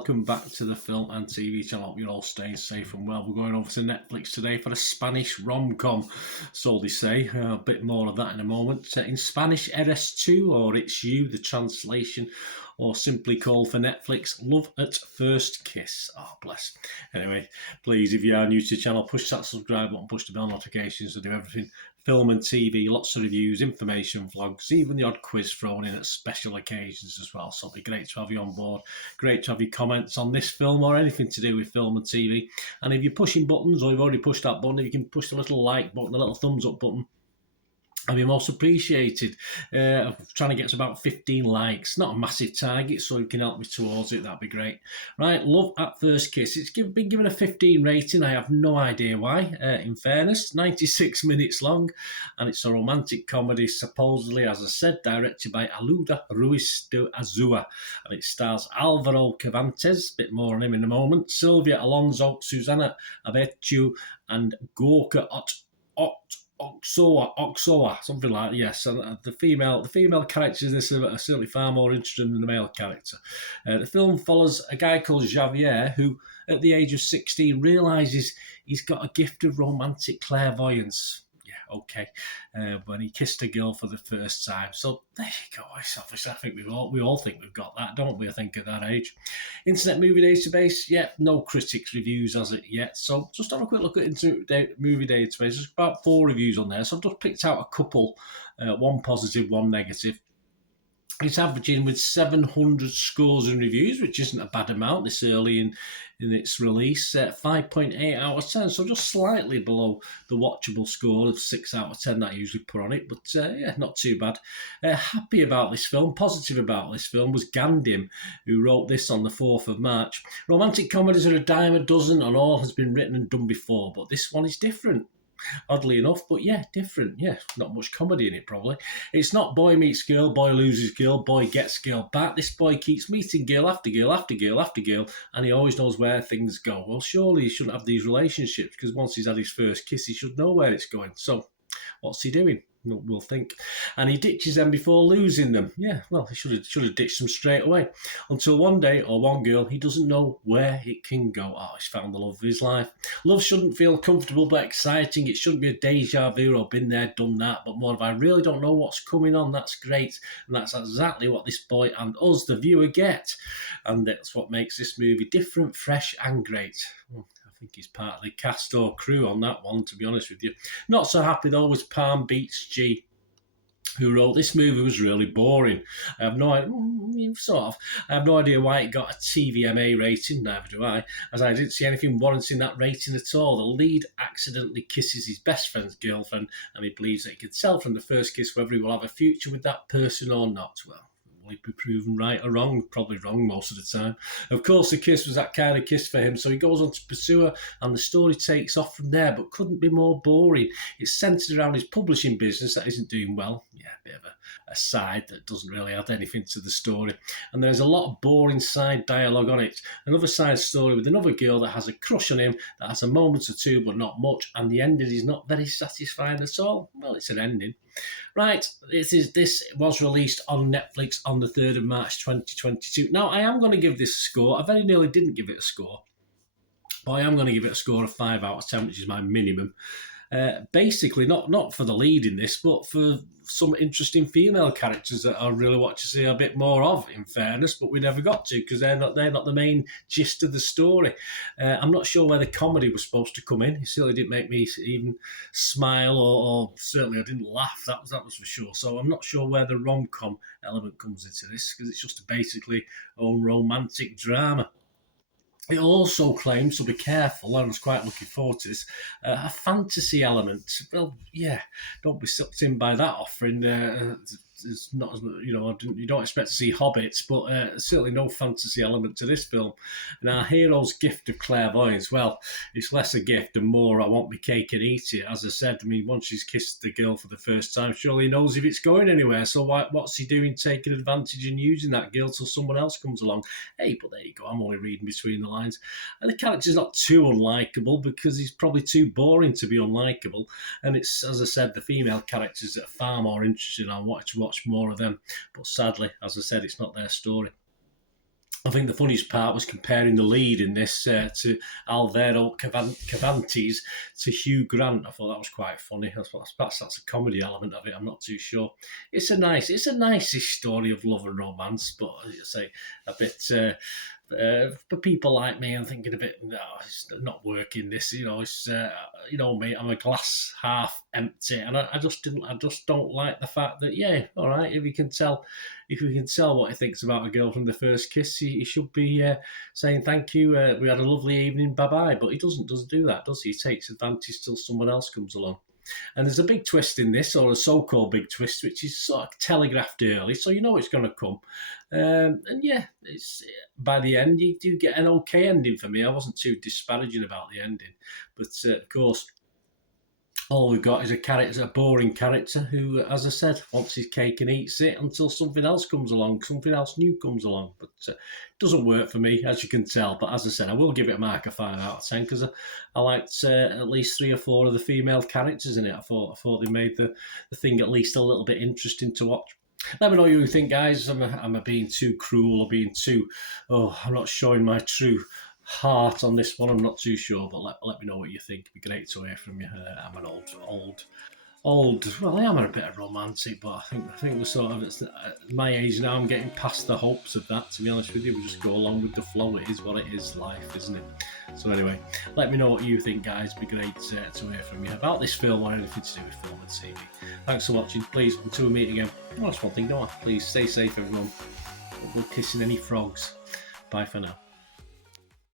welcome back to the film and TV channel. Hope you're all staying safe and well. We're going over to Netflix today for a Spanish rom-com, so they say. A bit more of that in a moment. In Spanish, RS2, or It's You, the translation, or simply called for Netflix, Love at First Kiss. Oh, bless. Anyway, please, if you are new to the channel, push that subscribe button, push the bell notifications to do everything. Film and TV, lots of reviews, information vlogs, even the odd quiz thrown in at special occasions as well. So it'll be great to have you on board. Great to have your comments on this film or anything to do with film and TV. And if you're pushing buttons or you've already pushed that button, if you can push the little like button, the little thumbs up button, I'd be most appreciated. I'm trying to get to about 15 likes. Not a massive target, so if you can help me towards it, that'd be great. Right, Love at First Kiss. It's been given a 15 rating. I have no idea why, in fairness. 96 minutes long, and it's a romantic comedy, supposedly, as I said, directed by Aluda Ruiz de Azua. And it stars Alvaro Cervantes, a bit more on him in a moment, Sylvia Alonso, Susana Abetu, and Gorka Oxoa, something like that. Yes, and the female characters in this are certainly far more interesting than the male character. The film follows a guy called Javier who, at the age of 16, realises he's got a gift of romantic clairvoyance. Yeah, okay. When he kissed a girl for the first time. So there you go. Obviously, I think we all think we've got that, don't we? I think at that age. Internet Movie Database, yeah, no critics reviews as it yet. So just have a quick look at Internet Movie Database. There's about 4 reviews on there. So I've just picked out a couple, one positive, one negative. It's averaging with 700 scores and reviews, which isn't a bad amount this early in its release. 5.8 out of 10, so just slightly below the watchable score of 6 out of 10 that I usually put on it. But yeah, not too bad. Happy about this film, positive about this film, was Gandim, who wrote this on the 4th of March. Romantic comedies are a dime a dozen and all has been written and done before, but this one is different. Oddly enough, but yeah, different. Yeah, not much comedy in it, probably. It's not boy meets girl, boy loses girl, boy gets girl back. This boy keeps meeting girl after girl after girl after girl, and he always knows where things go. Well, surely he shouldn't have these relationships, because once he's had his first kiss, he should know where it's going. So, what's he doing? We'll think. And he ditches them before losing them. Yeah, well, he should have ditched them straight away. Until one day, or one girl, he doesn't know where it can go. Oh, he's found the love of his life. Love shouldn't feel comfortable but exciting. It shouldn't be a deja vu or been there, done that, but more of I really don't know what's coming on. That's great. And that's exactly what this boy and us, the viewer, get. And that's what makes this movie different, fresh, and great. I think he's part of the cast or crew on that one, to be honest with you. Not so happy, though, was Palm Beach G, who wrote this movie was really boring. I have no idea why it got a TVMA rating, neither do I, as I didn't see anything warranting that rating at all. The lead accidentally kisses his best friend's girlfriend, and he believes that he can tell from the first kiss whether he will have a future with that person or not. Well, will he be proven right or wrong? Probably wrong most of the time. Of course, the kiss was that kind of kiss for him, so he goes on to pursue her, and the story takes off from there, but couldn't be more boring. It's centred around his publishing business that isn't doing well. Yeah, a bit of a side that doesn't really add anything to the story. And there's a lot of boring side dialogue on it. Another side story with another girl that has a crush on him, that has a moment or two, but not much, and the ending is not very satisfying at all. Well, it's an ending. Right, this was released on Netflix on the 3rd of March 2022. Now, I am going to give this a score. I very nearly didn't give it a score, but I am going to give it a score of 5 out of 10, which is my minimum. Basically, not for the lead in this, but for some interesting female characters that I really want to see a bit more of, in fairness, but we never got to, because they're not the main gist of the story. I'm not sure where the comedy was supposed to come in. It certainly didn't make me even smile, or certainly I didn't laugh, that was for sure. So I'm not sure where the rom-com element comes into this, because it's just basically a romantic drama. It also claims, so be careful, I was quite looking forward to this, a fantasy element. Well, yeah, don't be sucked in by that offering. It's not, you don't expect to see hobbits, but certainly no fantasy element to this film. And our hero's gift of clairvoyance, well, it's less a gift and more I want my cake and eat it. As I said, once she's kissed the girl for the first time, surely he knows if it's going anywhere. So what's he doing taking advantage and using that girl till someone else comes along? Hey, but there you go, I'm only reading between the lines. And the character's not too unlikable, because he's probably too boring to be unlikable. And it's, as I said, the female characters that are far more interesting. I wanted to watch more of them, but sadly, as I said, it's not their story. I think the funniest part was comparing the lead in this to Alvaro Cavantes to Hugh Grant. I thought that was quite funny. That's a comedy element of it. I'm not too sure. It's a nice-ish story of love and romance, but as I say, a bit. For people like me, I'm thinking a bit, no, it's not working. This, it's, me. I'm a glass half empty, and I just don't like the fact that, yeah, all right, if we can tell what he thinks about a girl from the first kiss, he should be saying thank you. We had a lovely evening, bye bye. But he doesn't do that, does he? He takes advantage till someone else comes along. And there's a big twist in this, or a so-called big twist, which is sort of telegraphed early, so you know it's going to come. And yeah, it's by the end you do get an okay ending for me. I wasn't too disparaging about the ending, but of course, all we've got is a boring character who, as I said, wants his cake and eats it until something else comes along, something else new comes along. But it doesn't work for me, as you can tell. But as I said, I will give it a mark of 5 out of 10 because I liked at least 3 or 4 of the female characters in it. I thought they made the thing at least a little bit interesting to watch. Let me know what you think, guys. Am I being too cruel or being too? Oh, I'm not showing my true heart on this one. I'm not too sure, but let me know what you think. It'd be great to hear from you. I'm an old. Well, I am a bit of romantic, but I think we're sort of at my age now. I'm getting past the hopes of that. To be honest with you, we just go along with the flow. It is what it is, life, isn't it? So anyway, let me know what you think, guys. It'd be great to hear from you about this film or anything to do with film and TV. Thanks for watching. Please, until we meet again. Oh, that's one thing, don't I? Please stay safe, everyone. We're kissing any frogs. Bye for now.